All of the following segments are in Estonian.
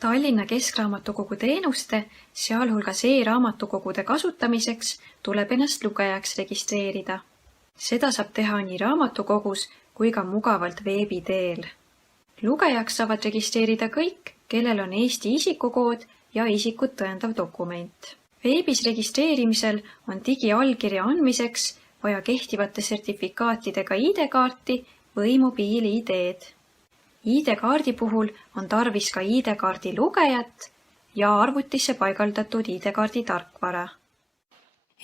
Tallinna Keskraamatukogu teenuste, sealhulgas e-raamatukogude kasutamiseks tuleb ennast lugejaks registreerida. Seda saab teha nii raamatukogus kui ka mugavalt veebi teel. Lugejaks saavad registreerida kõik, kellel on Eesti isikukood ja isikut tõendav dokument. Veebis registreerimisel on digiallkirja andmiseks vaja kehtivate sertifikaatidega ID-kaarti või mobiil-ID-d. ID-kaardi puhul on tarvis ka ID-kaardi lugejat ja arvutisse paigaldatud ID-kaardi tarkvara.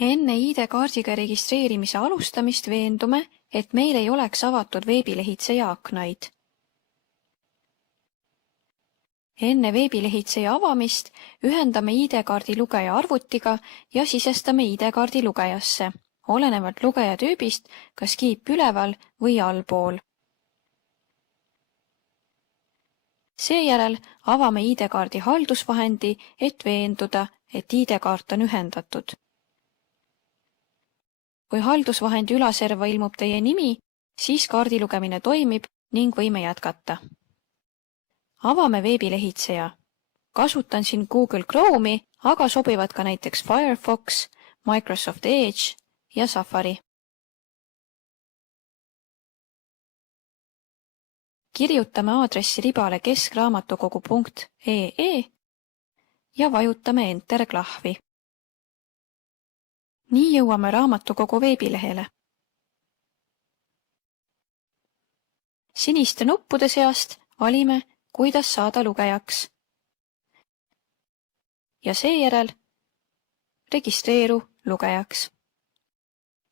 Enne ID-kaardiga registreerimise alustamist veendume, et meil ei oleks avatud veebilehitseja aknaid. Enne veebilehitseja avamist ühendame ID-kaardi lugeja arvutiga ja sisestame ID-kaardi lugejasse, olenevalt lugeja tüübist, kas kiip üleval või allpool. Seejärel avame ID-kaardi haldusvahendi, et veenduda, et ID-kaart on ühendatud. Kui haldusvahendi ülaserva ilmub teie nimi, siis kaardi lugemine toimib ning võime jätkata. Avame veebilehitseja. Kasutan siin Google Chrome'i, aga sobivad ka näiteks Firefox, Microsoft Edge ja Safari. Kirjutame aadressi ribale keskraamatukogu.ee ja vajutame Enter klahvi. Nii jõuame raamatukogu veebilehele. Siniste nuppude seast valime, kuidas saada lugejaks. Ja seejärel registreeru lugejaks.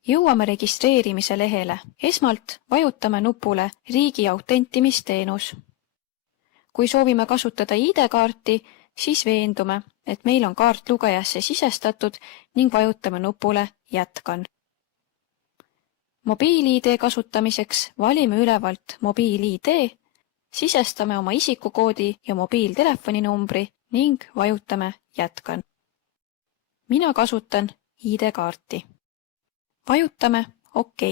Jõuame registreerimise lehele. Esmalt vajutame nupule Riigi autentimisteenus. Kui soovime kasutada ID-kaarti, siis veendume, et meil on kaart lugejasse sisestatud ning vajutame nupule Jätkan. Mobiil-ID kasutamiseks valime ülevalt mobiil-ID, sisestame oma isikukoodi ja mobiiltelefoninumbri ning vajutame Jätkan. Mina kasutan ID-kaarti. Vajutame OK.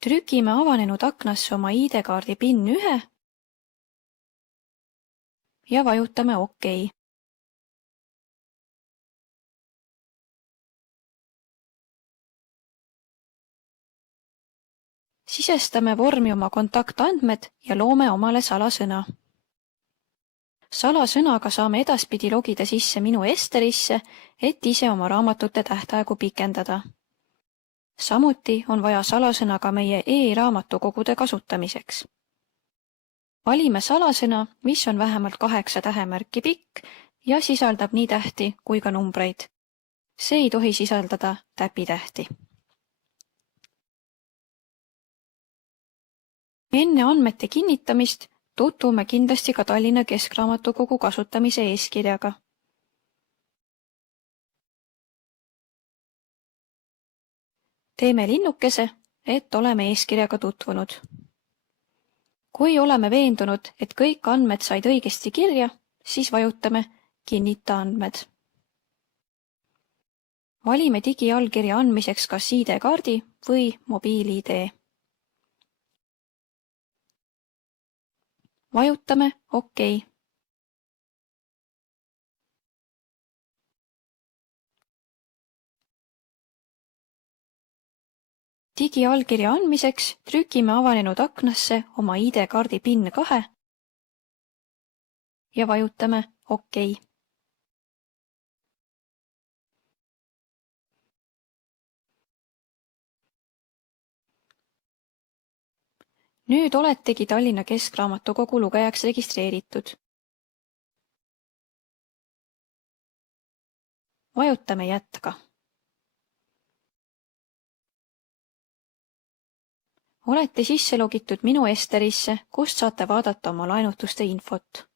Trükime avanenud aknasse oma ID-kaardi PIN 1 ja vajutame OK. Sisestame vormi oma kontaktandmed ja loome omale salasõna. Salasõnaga saame edaspidi logida sisse minu Esterisse, et ise oma raamatute tähtaegu pikendada. Samuti on vaja salasõna ka meie e-raamatukogude kasutamiseks. Valime salasõna, mis on vähemalt 8 tähemärki pikk ja sisaldab nii tähti kui ka numbreid. See ei tohi sisaldada täpitähti. Enne andmete kinnitamist tutvume kindlasti ka Tallinna Keskraamatukogu kasutamise eeskirjaga. Teeme linnukese, et oleme eeskirjaga tutvunud. Kui oleme veendunud, et kõik andmed said õigesti kirja, siis vajutame Kinnita andmed. Valime digiallkirja andmiseks kas ID-kaardi või mobiil-ID. Vajutame OK. Digiallkirja andmiseks trükime avanenud aknasse oma ID-kaardi PIN 2 ja vajutame OK. Nüüd oletegi Tallinna Keskraamatukogu lugejaks registreeritud. Vajutame Jätka. Olete sisse logitud minu Esterisse, kust saate vaadata oma laenutuste infot.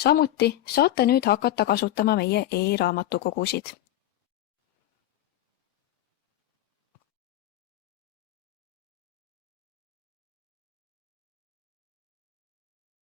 Samuti saate nüüd hakata kasutama meie e-raamatukogusid.